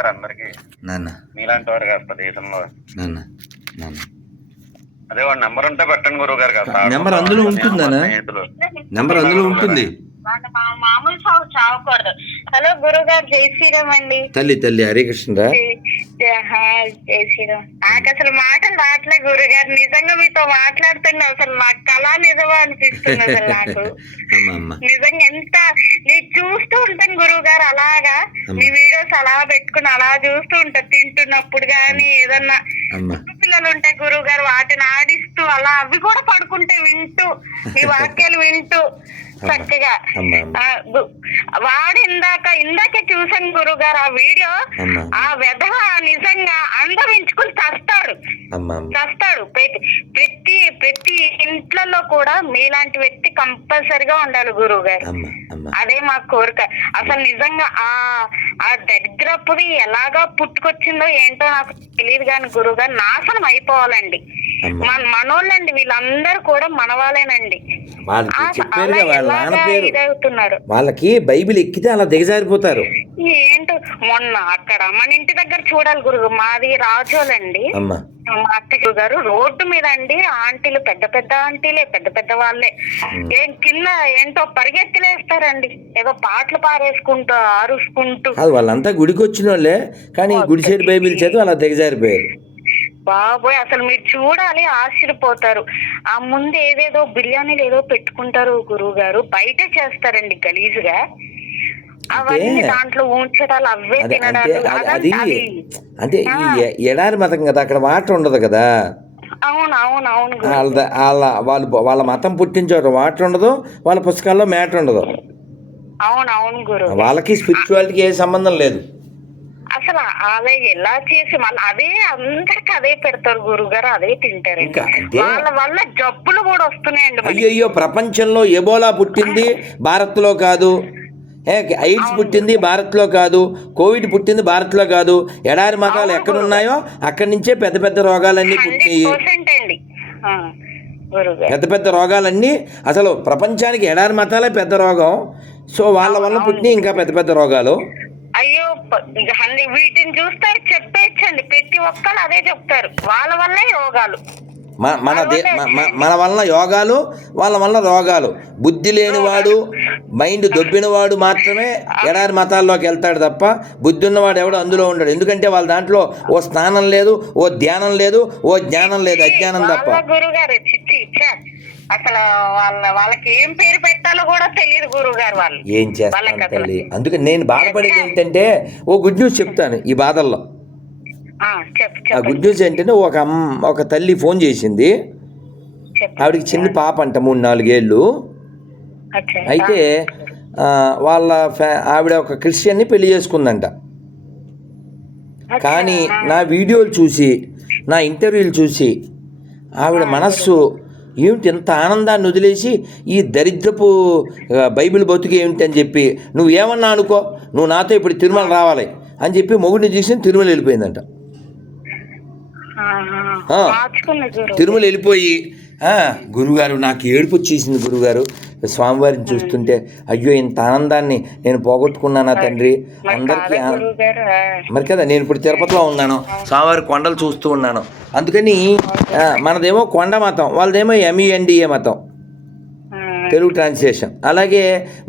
గారు అందరికి. నాన్న. మీలాంటి వారు కాస్త దేశంలో. నాన్న నాన్న. అదే వాడి నెంబర్ ఉంటే పెట్టండి గురువు గారు కాస్త నెంబర్ అందులో? స్నేహితులు. నెంబర్ అందులో ఉంటుంది. మామూలు చావకూడదు. హలో గురుగారు జై శ్రీరామ్ అండి. తల్లి తల్లి హరే కృష్ణరా జై- శ్రీరామ్ నాకు అసలు మాటలు రావట్లే గురుగారు. నిజంగా మీతో మాట్లాడుతున్నా అసలు నాకు కళ నిజమా అనిపిస్తుంది అసలు నాకు. నిజంగా ఎంత నేను చూస్తూ ఉంటాను గురువు గారు అలాగా మీ వీడియోస్ అలా పెట్టుకుని అలా చూస్తూ ఉంటా. తింటున్నప్పుడు గానీ ఏదన్నా పిల్లలు ఉంటాయి గురువు గారు వాటిని ఆడిస్తూ అలా అవి కూడా పడుకుంటే వింటూ మీ వాక్యాలు వింటూ చక్కగా. వాడు ఇందాక ఇందాకే చూసాను గురువు గారు ఆ వీడియో ఆ వెధవ నిజంగా అందవించుకుని చస్తాడు. చస్తాడు. ప్రతి ప్రతి ఇంట్లలో కూడా మీలాంటి వ్యక్తి కంపల్సరిగా ఉండాలి గురువు గారు అదే మా కోరిక. అసలు నిజంగా ఆ ఆ దరిద్రపుది ఎలాగా పుట్టుకొచ్చిందో ఏంటో నాకు తెలియదు కానీ గురువు గారు నాశనం అయిపోవాలండి. మన మనోళ్ళండి వీళ్ళందరూ కూడా మనవాళ్ళేనండి. వాళ్ళకి వాళ్ళ నాన్న పేరు. ఇదవుతున్నారు? వాళ్ళకి బైబిల్ ఎక్కితే అలా దిగజారిపోతారు. ఏంటో మొన్న అక్కడ మన ఇంటి దగ్గర చూడాలి గురువు మాది రాజోలండి. అమ్మ. మా అత్తయ్య గారు రోడ్డు మీద అండి ఆంటీలు పెద్ద పెద్ద ఆంటీలే పెద్ద పెద్ద వాళ్ళే. ఏం కింద ఏంటో పరిగెత్తిలేస్తారండి. ఏదో పాటలు పారేసుకుంటూ ఆరుసుకుంటూ. వాళ్ళంతా గుడికి వచ్చిన వాళ్ళే కానీ గుడి సైడ్ బైబిల్ చేత అలా దిగజారిపోయారు. బాబోయ్ అసలు మీరు చూడాలి ఆశ్చర్యపోతారు. ఆ ముందు ఏదేదో బిర్యానీలు ఏదో పెట్టుకుంటారు గురువు గారు బయట చేస్తారండి గలీజుగా. అవన్నీ దాంట్లో ఉంచడాలు అవే తినడాలు. అది- అంటే ఈ ఎడారి మతం కదా అక్కడ వాటర్ ఉండదు కదా. అవును అవును అవును గురువు. వాళ్ళ వాళ్ళ వాళ్ళు వాళ్ళ మతం పుట్టించారు వాటర్ ఉండదు వాళ్ళ పుస్తకాల్లో మ్యాటర్ ఉండదు. వాళ్ళకి స్పిరిచువాలిటీకి ఏ సంబంధం లేదు. అసలు అదే ఎలా చేసి మళ్ళీ అదే అందరికి అదే పెడతారు గురువు గారు అదే అదే- వాళ్ళ వల్ల జబ్బులు కూడా వస్తున్నాయండి. అయ్యయ్యో ప్రపంచంలో ఎబోలా పుట్టింది భారత్లో కాదు. ఏ ఎయిడ్స్ పుట్టింది భారత్లో కాదు. కోవిడ్ పుట్టింది భారత్లో కాదు. ఎడారి మతాలు ఎక్కడున్నాయో అక్కడి నుంచే పెద్ద పెద్ద రోగాలన్నీ పుట్టినాయి. పెద్ద పెద్ద రోగాలన్నీ అసలు ప్రపంచానికి ఎడారి మతాలే పెద్ద రోగం. సో వాళ్ళ వల్ల పుట్టినాయి ఇంకా పెద్ద పెద్ద రోగాలు అయ్యో ప- ఇక హండ్రెడ్ వీటిని చూస్తే చెప్పేయచ్చండి. ప్రతి ఒక్కరు అదే చెప్తారు. వాళ్ళ వల్లే రోగాలు. మన మన దే మన వల్ల యోగాలు వాళ్ళ వల్ల రోగాలు. బుద్ధి లేనివాడు మైండ్ దొబ్బినవాడు మాత్రమే ఎడారి మతాల్లోకి వెళ్తాడు తప్ప బుద్ధి ఉన్నవాడు ఎవడు అందులో ఉండడు. ఎందుకంటే వాళ్ళ దాంట్లో ఓ స్నానం లేదు ఓ ధ్యానం లేదు ఓ జ్ఞానం లేదు అజ్ఞానం తప్ప. అసలు వాళ్ళ వాళ్ళకి ఏం పేరు పెట్టాలో కూడా తెలియదు గురువు గారు వాళ్ళు. ఏం చేస్తాను తల్లి? అందుకే నేను బాధపడేది ఏంటంటే ఓ గుడ్ న్యూస్ చెప్తాను ఈ బాధల్లో. ఆ, గుడ్ న్యూస్ ఏంటంటే ఒక అమ్మ ఒక తల్లి ఫోన్ చేసింది. ఆవిడకి చిన్న పాప అంట మూడు నాలుగేళ్ళు. అయితే వాళ్ళ ఫ్యా ఆవిడ ఒక క్రిస్టియన్ని పెళ్ళి చేసుకుందంట. కానీ నా వీడియోలు చూసి నా ఇంటర్వ్యూలు చూసి ఆవిడ మనస్సు ఏమిటి ఇంత ఆనందాన్ని వదిలేసి ఈ దరిద్రపు బైబిల్ బతుకు ఏమిటి అని చెప్పి నువ్వు ఏమన్నా అనుకో నువ్వు నాతో ఇప్పుడు తిరుమల రావాలి అని చెప్పి మొగుడిని చూసి తిరుమల వెళ్ళిపోయిందంట. తిరుమల వెళ్ళిపోయి "ఆ, గురుగారు నాకు ఏడుపు వచ్చేసింది గురుగారు. స్వామివారిని చూస్తుంటే అయ్యో ఇంత ఆనందాన్ని నేను పోగొట్టుకున్నానా తండ్రి? అందరికీ. మరి కదా నేను ఇప్పుడు తిరుపతిలో ఉన్నాను. స్వామివారి కొండలు చూస్తూ ఉన్నాను. అందుకని మనదేమో కొండ మతం వాళ్ళదేమో ఎంఈఎన్డిఏ మతం. ఆ. తెలుగు ట్రాన్స్లేషన్ అలాగే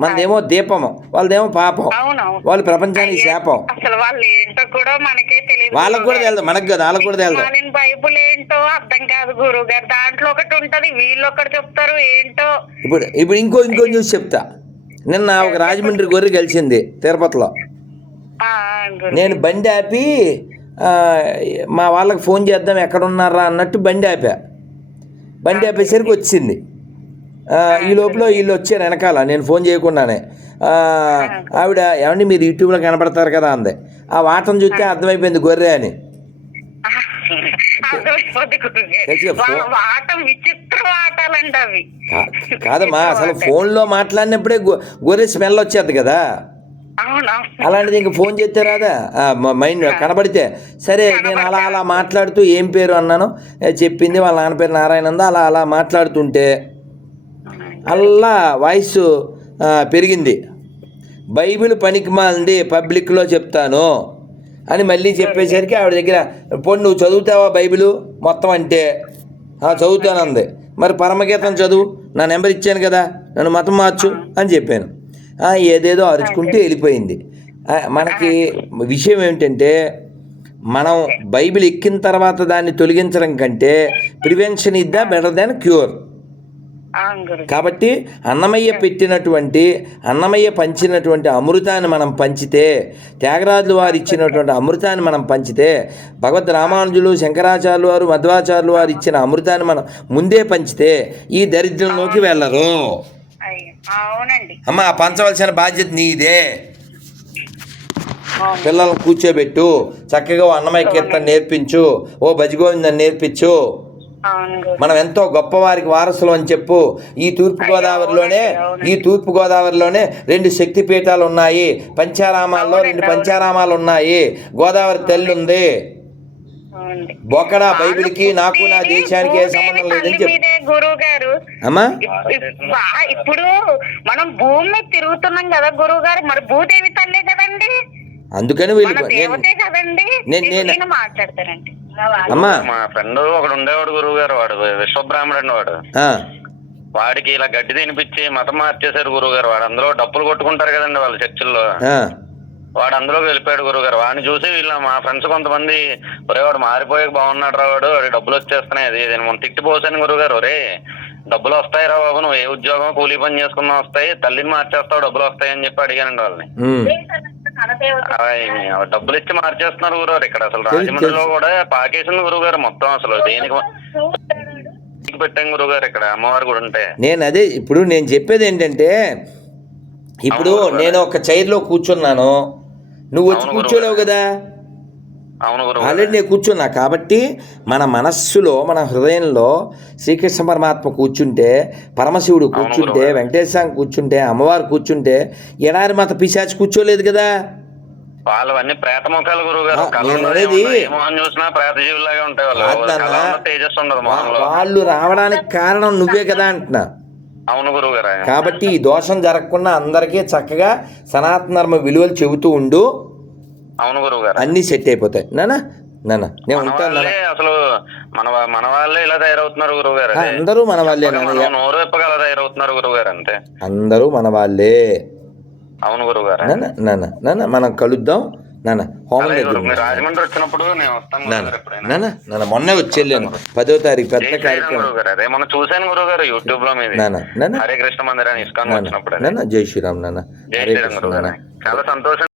మనదేమో దీపము వాళ్ళదేమో పాపం. వాళ్ళు ప్రపంచానికి శాపం. అసలు వాళ్ళు ఏంటో కూడా మనకే తెలియదు వాళ్ళకు కూడా తెలుదు మనకు కదా వాళ్ళకు కూడా మాలిన బైబుల్ ఏంటో అర్థం కాదు గురువు గారు దాంట్లో ఒకటి ఉంటది వీళ్ళు ఒకటి చెప్తారు ఏంటో. ఇప్పుడు ఇప్పుడు ఇంకో ఇంకో న్యూస్ చెప్తా. నిన్న ఒక రాజమండ్రి గొర్రె కలిసింది తిరుపతిలో. నేను బండి ఆపి మా వాళ్ళకి ఫోన్ చేద్దాం ఎక్కడ ఉన్నారా అన్నట్టు బండి ఆపా. బండి ఆపేసరికి వచ్చింది. ఈ లోపల వీళ్ళు వచ్చారు వెనకాల నేను ఫోన్ చేయకుండానే. ఆవిడ ఏమండి మీరు యూట్యూబ్లో కనపడతారు కదా అంది. ఆ వాటం చూస్తే అర్థమైపోయింది గొర్రె అని. కాదమ్మా అసలు ఫోన్లో మాట్లాడినప్పుడే గొర్రె స్మెల్ వచ్చేది కదా. అలాంటిది ఇంక ఫోన్ చేస్తే రాదా? మైండ్ కనబడితే సరే నేను అలా అలా మాట్లాడుతూ ఏం పేరు అన్నాను? చెప్పింది వాళ్ళ నాన్న పేరు నారాయణంద అలా అలా మాట్లాడుతుంటే అల్లా వాయిస్ పెరిగింది. బైబిల్ పనికి మాలింది పబ్లిక్లో చెప్తాను అని మళ్ళీ చెప్పేసరికి ఆవిడ దగ్గర పోనీ నువ్వు చదువుతావా బైబిలు? మొత్తం అంటే చదువుతానంది. మరి పరమగీతం చదువు నా నెంబర్ ఇచ్చాను కదా నన్ను మతం మార్చు అని చెప్పాను. ఏదేదో అరుచుకుంటూ వెళ్ళిపోయింది. మనకి విషయం ఏమిటంటే మనం బైబిల్ ఎక్కిన తర్వాత దాన్ని తొలగించడం కంటే ప్రివెన్షన్ ఇద్దా బెటర్ దాన్ క్యూర్. కాబట్టి అన్నమయ్య పెట్టినటువంటి అన్నమయ్య పంచినటువంటి అమృతాన్ని మనం పంచితే త్యాగరాజులు వారు ఇచ్చినటువంటి అమృతాన్ని మనం పంచితే భగవద్ రామానుజులు శంకరాచార్యులు వారు మధ్వాచార్యులు వారు ఇచ్చిన అమృతాన్ని మనం ముందే పంచితే ఈ దరిద్రంలోకి వెళ్ళరు. అమ్మ పంచవలసిన బాధ్యత నీదే. పిల్లల్ని కూర్చోబెట్టు చక్కగా ఓ అన్నమయ్య కీర్తన నేర్పించు ఓ భజగోవిందని నేర్పించు. మనం ఎంతో గొప్పవారికి వారసులు అని చెప్పు. ఈ తూర్పు గోదావరిలోనే ఈ తూర్పు గోదావరిలోనే రెండు శక్తి పీఠాలు ఉన్నాయి. పంచారామాల్లో రెండు పంచారామాలు ఉన్నాయి. గోదావరి తల్లి ఉంది బొకడా బైబిల్కి నాకు నా దేశానికి ఏ సంబంధం లేదని చెప్పు. అమ్మా? ఇప్పుడు మనం భూమి తిరుగుతున్నాం కదా గురువు గారు మరి భూదేవి తల్లే కదండి? అందుకని వీళ్ళు నేను- నేను మాట్లాడతారండి. అమ్మా. మా ఫ్రెండ్ ఒకడు ఉండేవాడు గురువు గారు వాడు విశ్వబ్రాహ్మణుడు వాడు ఆ, వాడికి ఇలా గడ్డి తినిపించి మతం మార్చేశారు గురువు గారు వాడు అందులో డప్పులు కొట్టుకుంటారు కదండి వాళ్ళ చర్చిల్లో. ఆ, వాడు అందులోకి వెళ్ళిపోయాడు గురువు గారు వాడిని చూసి వీళ్ళ మా ఫ్రెండ్స్ కొంతమంది ఒరే వాడు మారిపోయి బాగున్నాడు రా వాడు. వాడి డబ్బులు వచ్చేస్తున్నాయి. అది అని మొన్న తిట్టిపోసాను గురువు గారు ఒరే డబ్బులు వస్తాయి రా బాబు. నువ్వు ఏ ఉద్యోగం కూలీ పని చేసుకున్నా వస్తాయి. తల్లిని మార్చేస్తావు డబ్బులు వస్తాయి అని చెప్పి అడిగానండి వాళ్ళని. డబ్బులు ఇచ్చి మార్చేస్తున్నారు గురుగారు. ఇక్కడ అసలు రాజమండ్రిలో. కూడా పాకేసింది గురుగారు మొత్తం అసలు. దేనికి పెట్టాం గురుగారు ఇక్కడ. అమ్మవారు కూడా ఉంటే. నేను అదే ఇప్పుడు నేను చెప్పేది ఏంటంటే ఇప్పుడు నేను ఒక చైర్లో కూర్చున్నాను. నువ్వు వచ్చి కూర్చోలేవు కదా? ఆల్రెడీ నేను కూర్చున్నా కాబట్టి మన మనస్సులో మన హృదయంలో శ్రీకృష్ణ పరమాత్మ కూర్చుంటే పరమశివుడు కూర్చుంటే. వెంకటేశ్వర కూర్చుంటే అమ్మవారు కూర్చుంటే ఎడారి మత పిశాచి కూర్చోలేదు కదా? వాళ్ళవన్నీ ప్రేత ముఖాలు గురువు గారు. ఆ, నేను అనేది- మొహం చూసినా ప్రేత జీవులాగా ఉంటాయి వాళ్ళు. ఉండదు రావడానికి కారణం నువ్వే కదా అంటున్నా. అవును గురువు గారు. కాబట్టి ఈ దోషం జరగకుండా అందరికీ చక్కగా సనాతన ధర్మ విలువలు చెబుతూ ఉండు. అవును గురువు గారు. అన్నీ సెట్ అయిపోతాయి. నానా? నాన్న నేను మన ఉంటాను అసలు మన మన వాళ్ళే ఇలా తయారవుతున్నారు గురువు గారు. అందరూ మన వాళ్ళే నోరు విప్పగా అలా తయారవుతున్నారు గురువు గారు అంతే. అందరూ మన వాళ్ళే. అవును గురువు గారు. నాన్న నాన్న నాన్న మనం కలుద్దాం. నాన్న హోమం. రాజమండ్రి వచ్చినప్పుడు నేను వస్తాను మొన్నే వచ్చి వెళ్ళాను పదో తారీఖు పెద్ద కార్యక్రమం. గురువు గారు? అదే మనం చూశాను గురువు గారు యూట్యూబ్లో నాన్న హరే కృష్ణ మందిరాన్ని ఇస్కాన్ వచ్చినప్పుడు జై శ్రీరామ్ నాన్న జై హరే కృష్ణ చాలా సంతోషం.